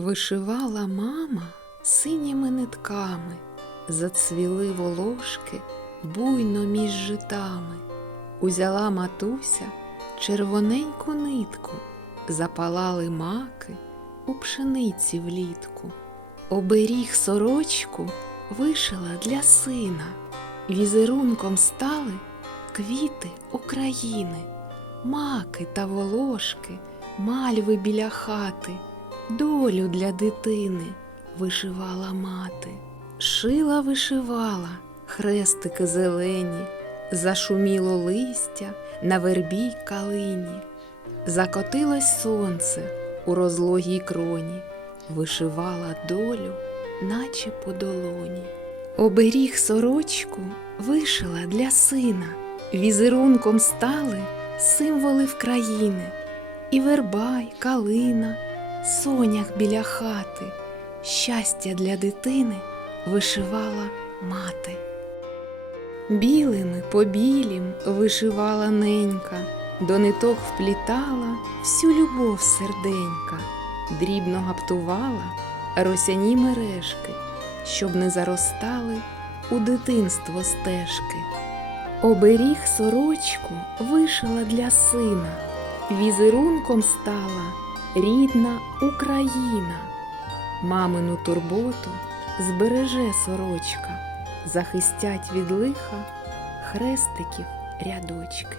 Вишивала мама синіми нитками, зацвіли волошки буйно між житами. Узяла матуся червоненьку нитку, запалали маки у пшениці влітку. Оберіг сорочку вишила для сина, візерунком стали квіти України, маки та волошки, мальви біля хати, долю для дитини вишивала мати, шила вишивала хрестики зелені, зашуміло листя на вербій калині, закотилось сонце у розлогій кроні, вишивала долю, наче по долоні. Оберіг сорочку вишила для сина, візерунком стали символи в країни, і верба, й калина, сонях біля хати, щастя для дитини вишивала мати. Білими по білім вишивала ненька, до ниток вплітала всю любов серденька, дрібно гаптувала росяні мережки, щоб не заростали у дитинство стежки. Оберіг сорочку вишила для сина, візерунком стала рідна Україна. Мамину турботу збереже сорочка, захистять від лиха хрестиків рядочки.